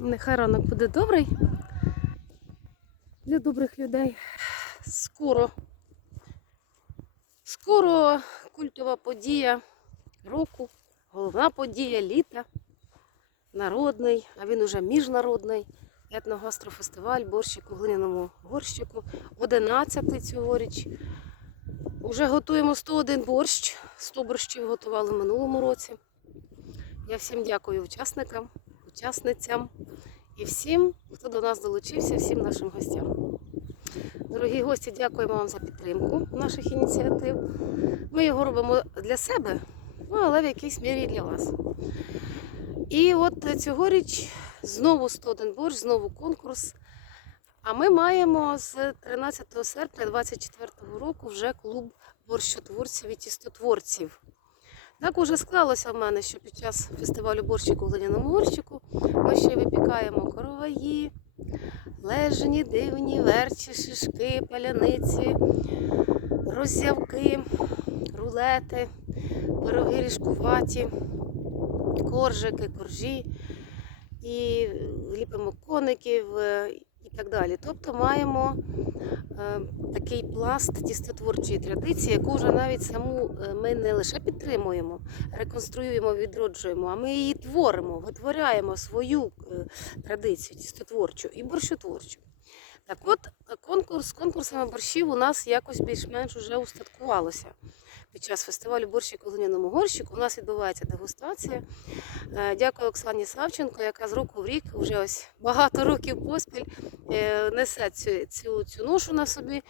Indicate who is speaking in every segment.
Speaker 1: Нехай ранок буде добрий. Для добрих людей. Скоро. Скоро культова подія року, головна подія літа, народний, а він уже міжнародний. Етногастрофестиваль борщик у глиняному горщику. 11 цьогоріч. Уже готуємо 101 борщ. 100 борщів готували в минулому році. Я всім дякую учасникам, учасницям і всім, хто до нас долучився, всім нашим гостям. Дорогі гості, дякуємо вам за підтримку наших ініціатив. Ми його робимо для себе, ну, але в якійсь мірі і для вас. І от цьогоріч знову 101 борщ, знову конкурс. А ми маємо з 13 серпня 2024 року вже клуб борщотворців і тістотворців. Так уже склалося в мене, що під час фестивалю борщику в глиняному горщику ми ще випікаємо короваї, лежні, дивні, верчі, шишки, паляниці, роззявки, рулети, пироги ріжкуваті, коржики, коржі, і ліпимо коників так далі. Тобто маємо е, такий пласт тістотворчої традиції, яку вже навіть саму е, ми не лише підтримуємо, реконструюємо, відроджуємо, а ми її творимо, витворяємо свою е, традицію тістотворчу і борщотворчу. Так от, е, конкурс з конкурсами борщів у нас якось більш-менш вже устаткувалося. Під час фестивалю борщик у глиняному горщику у нас відбувається дегустація. Е, Дякую Оксані Савченко, яка з року в рік, вже ось багато років поспіль, е, несе цю, цю, цю ношу на собі.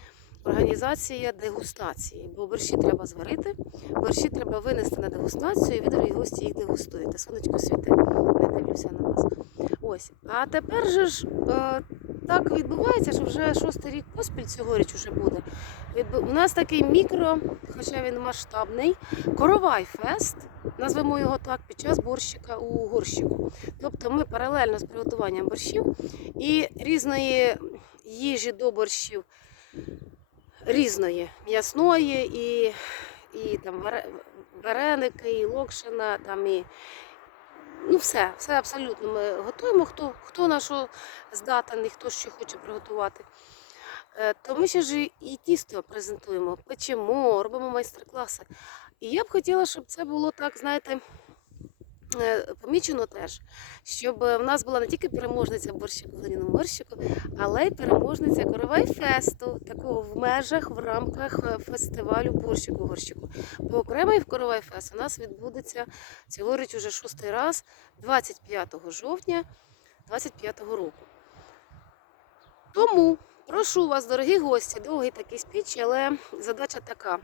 Speaker 1: Організація дегустації, бо борщі треба зварити, борщі треба винести на дегустацію, і ви, дорогі гості, їх дегустуєте. Сонечко світи, не дивлюся на вас. Ось. А тепер же ж е, так відбувається, що вже шостий рік поспіль цьогоріч уже буде. У нас такий мікро, хоча він масштабний, коровай фест, назвемо його так, під час борщика у горщику. Тобто ми паралельно з приготуванням борщів і різної їжі до борщів, різної м'ясної і, і там вареники, і локшина, там і ну все, все абсолютно ми готуємо, хто, хто на що здатен і хто що хоче приготувати. Е, То ми ще ж і тісто презентуємо, печемо, робимо майстер-класи. І я б хотіла, щоб це було так, знаєте, помічено теж, щоб в нас була не тільки переможниця борщику глиняному горщику, але й переможниця коровай фесту, такого в межах, в рамках е, фестивалю борщику горщику. Бо окремий в коровай фест у нас відбудеться цьогоріч уже шостий раз, 25 жовтня 25 року. Тому прошу вас, дорогі гості, довгий такий спіч, але задача така.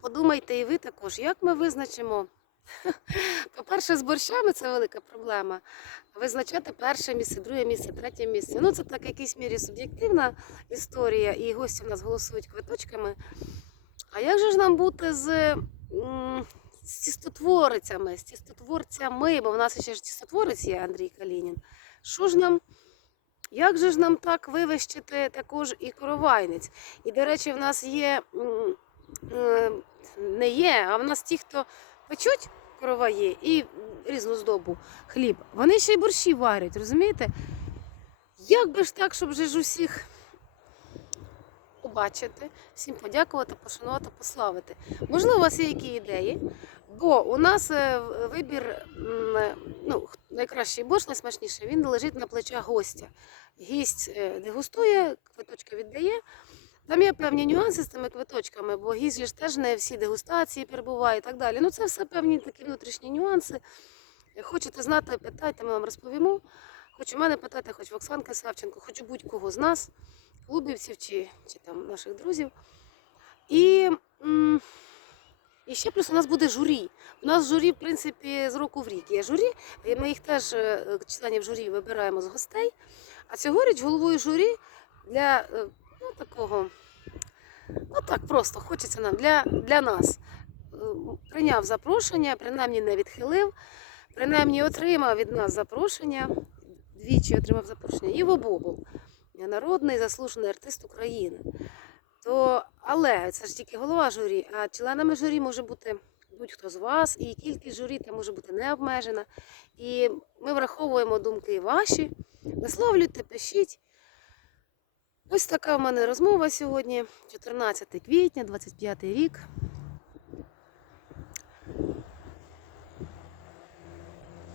Speaker 1: Подумайте і ви також, як ми визначимо. По-перше, з борщами це велика проблема. Визначати перше місце, друге місце, третє місце. Ну, це так в якійсь мірі суб'єктивна історія, і гості в нас голосують квиточками. А як же ж нам бути з, з тістотворицями, з тістотворцями, бо в нас ще ж тістотворець є Андрій Калінін. Що ж нам, як же ж нам так вивищити також і коровайниць? І, до речі, в нас є, е, не є, а в нас ті, хто печуть короваї і різну здобу, хліб, вони ще й борщі варять, розумієте? Як би ж так, щоб же ж усіх побачити, всім подякувати, пошанувати, пославити. Можливо, у вас є які ідеї, бо у нас е, вибір е, ну, найкращий борщ, найсмачніший, він лежить на плечах гостя. Гість е, дегустує, квиточки віддає. Там є певні нюанси з тими квиточками, бо же ж теж не всі дегустації перебуває і так далі. Ну, це все певні такі внутрішні нюанси. Хочете знати, питайте, ми вам розповімо. Хоч у мене питайте, хоч в Оксанки Савченко, хоч у будь-кого з нас, клубівців чи, чи там наших друзів. І, і ще плюс у нас буде журі. У нас журі, в принципі, з року в рік є журі. і Ми їх теж, е, членів журі, вибираємо з гостей. А цьогоріч головою журі для е, ну, такого, ну так просто хочеться нам для, для нас. Е, Прийняв запрошення, принаймні не відхилив, принаймні отримав від нас запрошення, двічі отримав запрошення Іво Бобул, народний заслужений артист України. То, але це ж тільки голова журі, а членами журі може бути будь-хто з вас, і кількість журі там може бути не обмежена. І ми враховуємо думки ваші. Висловлюйте, пишіть. Ось така в мене розмова сьогодні, 14 квітня, 25 рік.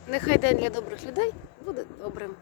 Speaker 1: Нехай день для добрих людей буде добрим.